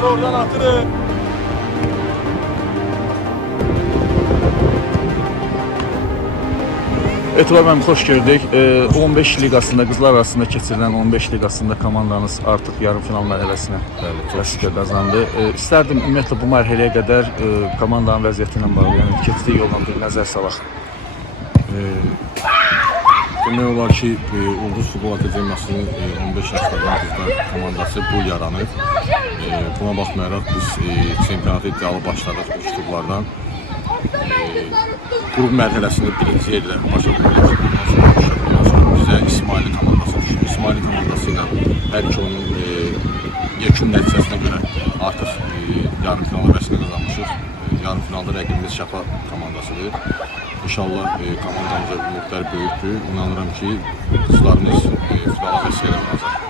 Topları oradan atırın. Etibar müəllim, xoş gördük. 15 liqasında, qızlar arasında keçirilən 15 liqasında komandanız artıq yarım final mərhələsinə vəsiqə qazandı. İstərdim ümumiyyətlə bu mərhələyə qədər komandanın vəziyyəti ilə bağlı, yəni keçdiyi yolla bir nəzər salaq. Demək olar ki, Ulduz Futbol Akademiyasının 15 yaşlardan qızlar komandası bu yaranır. Buna baxmayaraq biz çempionatı iddialı başladıq ilk turlardan. Qrup mərhələsində birinci yerlə başa vurduq. Bizə İsmaili komandası düşdü. İsmaili komandası ilə hər iki oyunun yekun nəticəsinə görə artıq yarım finala vəsiqə qazanmışıq. Yarım finalda rəqibimiz Şəfa komandasıdır. İnşallah komandamıza ümidlər böyükdür. İnanıram ki, qızlarımız finala vəsiqə qazanacaq.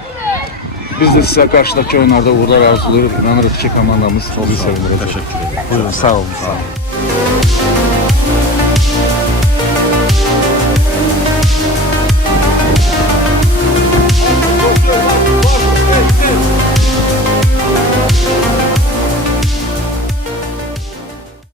Biz də sizə qarşıdakı oyunlarda uğurlar arzulayırıq. İnanırıq ki, komandamız bizi sevindirəcək. Təşəkkür ederim. Buyurun, sağ olun.